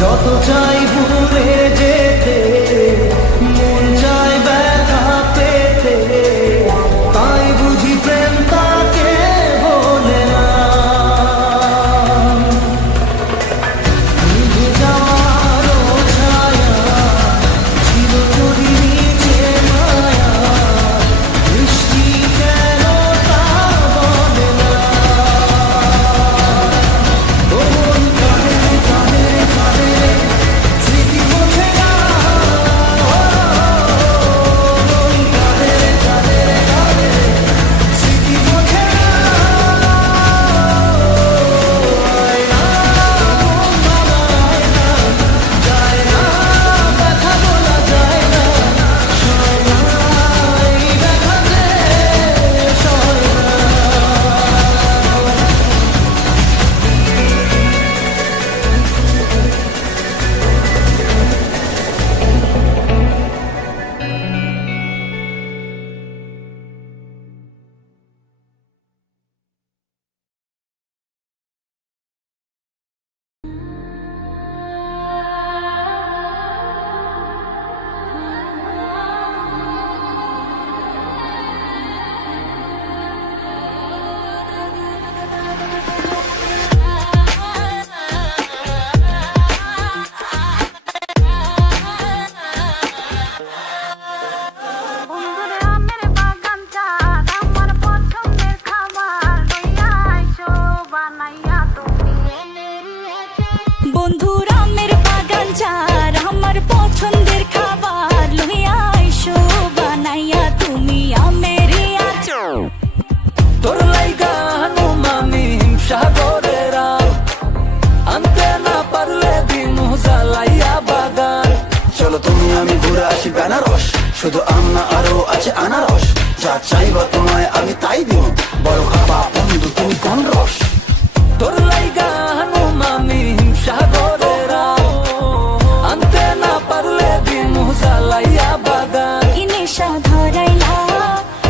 যত চাই ভুলে যেতে, মন চায় ব্যথা পেতে, তাই বুঝি প্রেম তাকে বলে না। নিভে যাওয়ারও ছায়া ছিল যদি নিচে মায়া, বৃষ্টি কেন তা বলে না। মন কাঁদে কাঁদে কাঁদে, স্মৃতি মোছে না। মন কাঁদে কাঁদে কাঁদে, স্মৃতি মোছে না। আয় না মন ভাঙায় না, যায় না ব্যথা বলা যায় না, সয় না এই ব্যথা যে সয় না। বন্ধুরে আমের বাগানটা আমার পছন্দের খাবার লইয়া আইসো বানাইয়া তুমি। বন্ধুর আমের বাগান চার আমার পছন্দের খাবার লইয়া আইসো বানাইয়া তুমি আমের আচার। তোর লাইগা হানুমামি হিমসাগরের আম, আনতে না পারলে দিমু জ্বালাইয়া বাগান। চলো তুমি আমি ঘুরে আসি বেনারস, শুধু আম না আরো আছে আনারস। যা চাইবা তোমায় আমি তাই দিব, বড় খাবা বন্ধু তুমি কোন রস। তোর লাইগা হানুমামি হিমসাগরের আম, আনতে না পারলে দিমু জ্বালাইয়া বাগান। কি নেশা ধরাইলা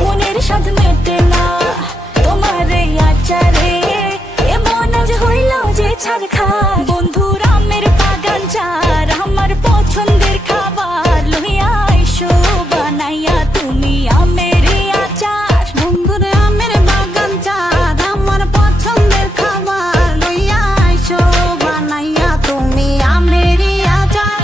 মনের স্বাদ মেটে না তোমার এই আচারে, এমন আজ হইল যে ছাড়খার। বন্ধুর আমের বাগান চার আমার পছন্দের খাবার লইয়া আইসো বানাইয়া তুমি আমের আচার। বন্ধুরে আমের বাগানটা আমার পছন্দের খাবার লইয়া আইসো বানাইয়া তুমি আমের আচার।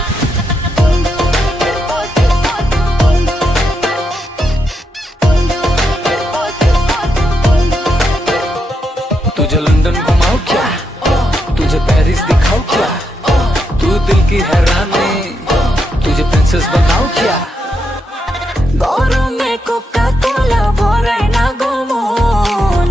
तुझे लंदन घुमाओ क्या, तुझे पेरिस दिखाओ क्या, तू दिल की हैरानी, तुझे प्रिंसेस बनाओ क्या। গরমে কোকা কোলা ভরাই না গো মন,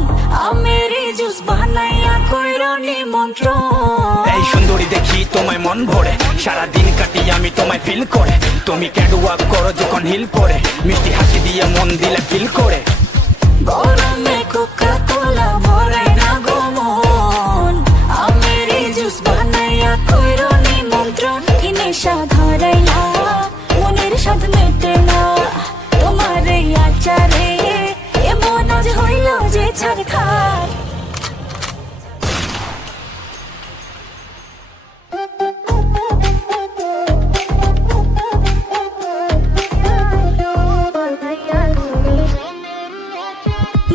আমের জুস বানাইয়া কইরো নিমন্ত্রণ। এই সুন্দরী দেখি তোমায় মন ভরে, সারা দিন কাটি আমি তোমায় ফিল করে। তুমি ক্যাটওয়াক করো যখন হিল পরে, মিষ্টি হাসি দিয়ে মন দিলে ফিল করে। গরমে কোকা কোলা ভরাই না গো মন, আমের জুস বানাইয়া কইরো নিমন্ত্রণ। কি নেশা ধরাইলা মনের স্বাদ মেটে না তোমার এই আচারে, এমন আজ হইল যে ছাড়খার।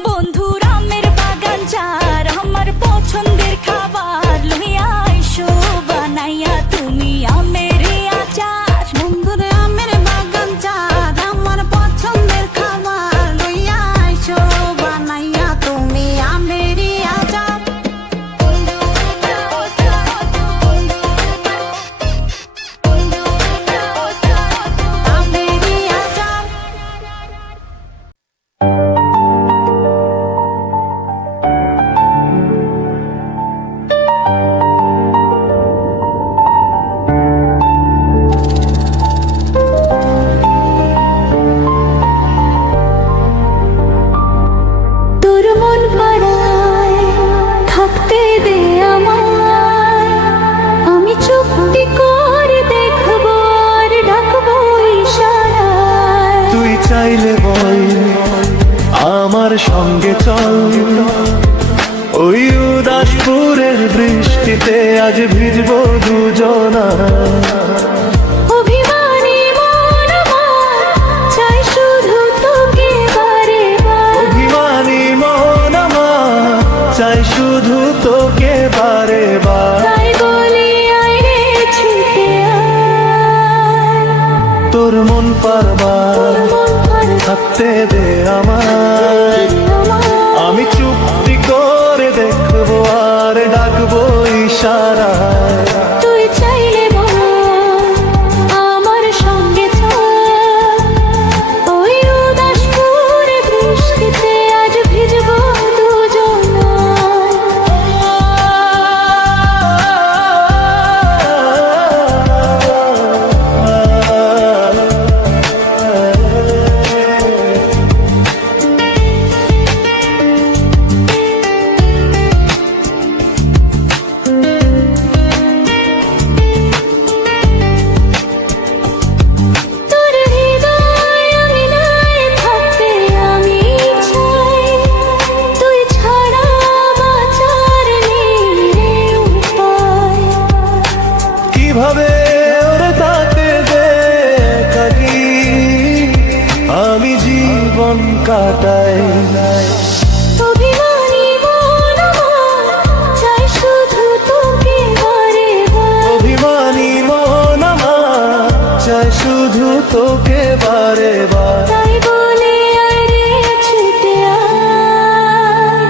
বন্ধুর আমের বাগান চার আমার পছন্দের খাবার লইয়া আইসো বানাইয়া তুমি আমের আচার। বন্ধুরে আমের বাগানটা আমার পছন্দের খাবার লইয়া আইসো বানাইয়া তুমি আমের আচার। আমের আচার। অভিমানী মন আমার চাই শুধু তোকে বারে বার। অভিমানী মন আমার চাই শুধু তোকে বারে বার। তাই বলি আয় রে ছুটে আয়, তোর মন পারবার মন ভরে থাকতে দে আমায়। আমার। আমি চুক্তি করে দেখবো আর ডাকবো ইশারায়। তুই চাইলে বল আমার সঙ্গে চল, ওই উদাসপুর বৃষ্টিতে আজ ভিজবো তোর হৃদয় আঙিনায় থাকতে আমি চাই, তুই ছাড়া বাঁচার নেই রে উপায়। কিভাবে ওর তাতে দেখি আমি জীবন কাটাই। অভিমানী মন আমার চাই শুধু তোকে বারে বার। অভিমানী মন আমার চাই শুধু তোকে বারে বার। তাই বলে আয় রে ছুটে আয়,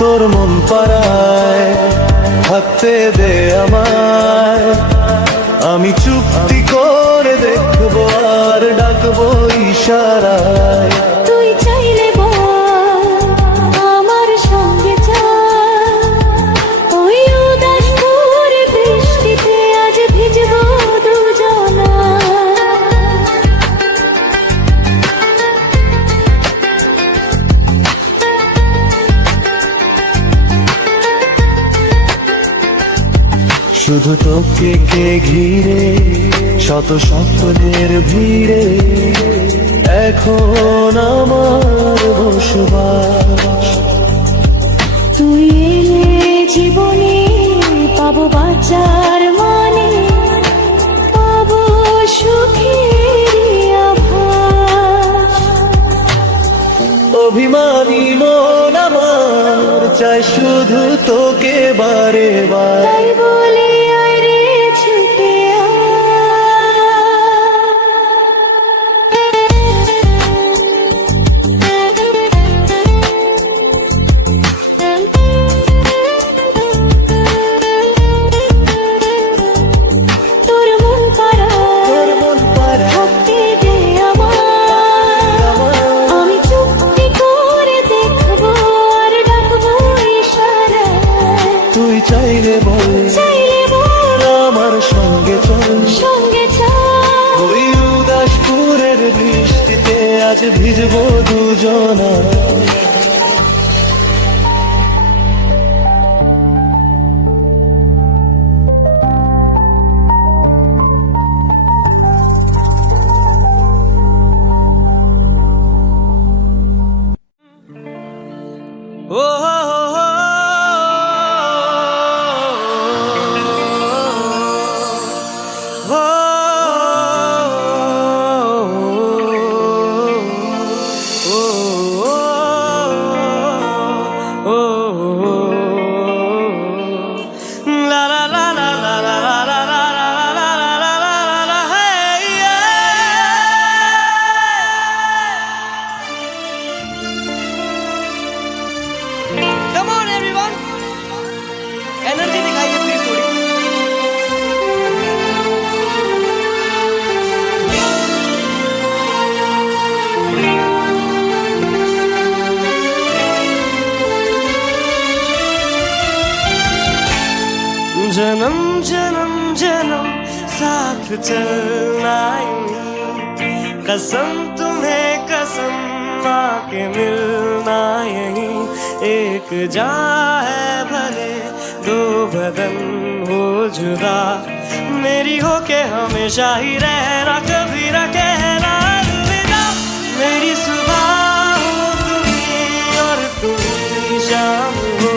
তোর মন পাড়ায় থাকতে দে আমায়। আমি চুক্তি করে দেখবো আর ডাকবো ইশারায়। তুই চাইলে বল আমার সঙ্গে চল, ওই উদাসপুর বৃষ্টিতে আজ ভিজবো দুজনা। শুধু তোকে কে ঘিরে শত স্বপ্নের ভিড়ে এখন আমার বসবাস। তুই এলে জীবনে পাবো বাঁচার মানে, পাবো সুখের আভাস। অভিমানী মন আমার চাই শুধু তোকে বারে বার। তাই বলে আয় রে ছুটে তোর মন তোর মন পাড়ায় থাকতে দে আমার। আমি চুক্তি করে দেখবো আর ডাকবো ইশারায়। তুই চাইলে বল চাইলে বল আমার সঙ্গে চল। সঙ্গে চল, ওই উদাসপুরের বৃষ্টিতে আজ ভিজবো দুজনা। Come on everyone, एनर्जी दिखाइए प्लीज थोड़ी। जन्म जन्म जन्म साथ चलना यहीं, कसम तुम्हें कसम आके मिलना यहीं। एक जान है भले दो बदन हो जुदा, मेरी हो के हमेशा ही रहना, कभी न कहना अलविदा। मेरी सुबह हो तुम ही और तुम ही शाम हो,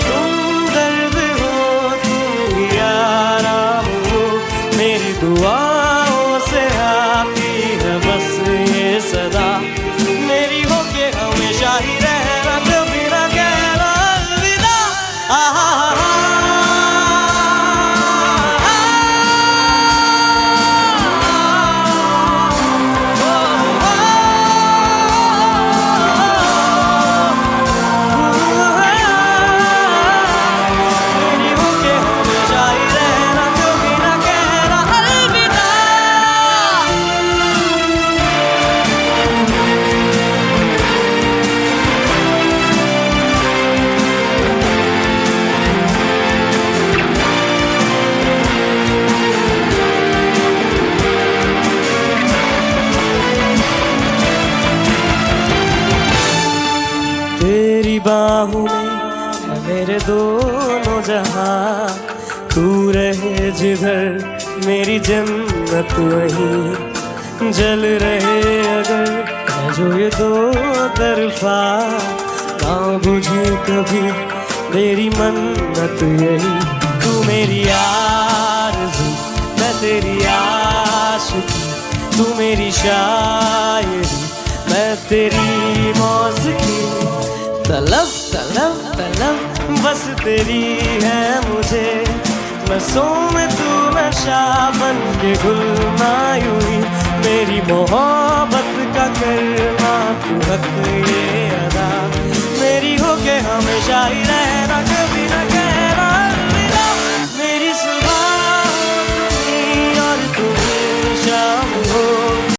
तुम दर्द हो तुम ही आराम मेरे दोनों जहां तू रहे जिधर मेरी जन्नत वहीं जल रहे अगर है जो ये दो तरफा ना बुझे कभी मेरी मन्नत यही तू मेरी आरज़ू मैं तेरी आशिकी तू मेरी शायरी मैं तेरी मौसिकी तलब तलब तलब बस तेरी है मुझे नसों में तू नशा बन के गुलमायूं ही मेरी मोहब्बत का करना तू हक ये अदा मेरी हो के हमेशा ही रहना कभी न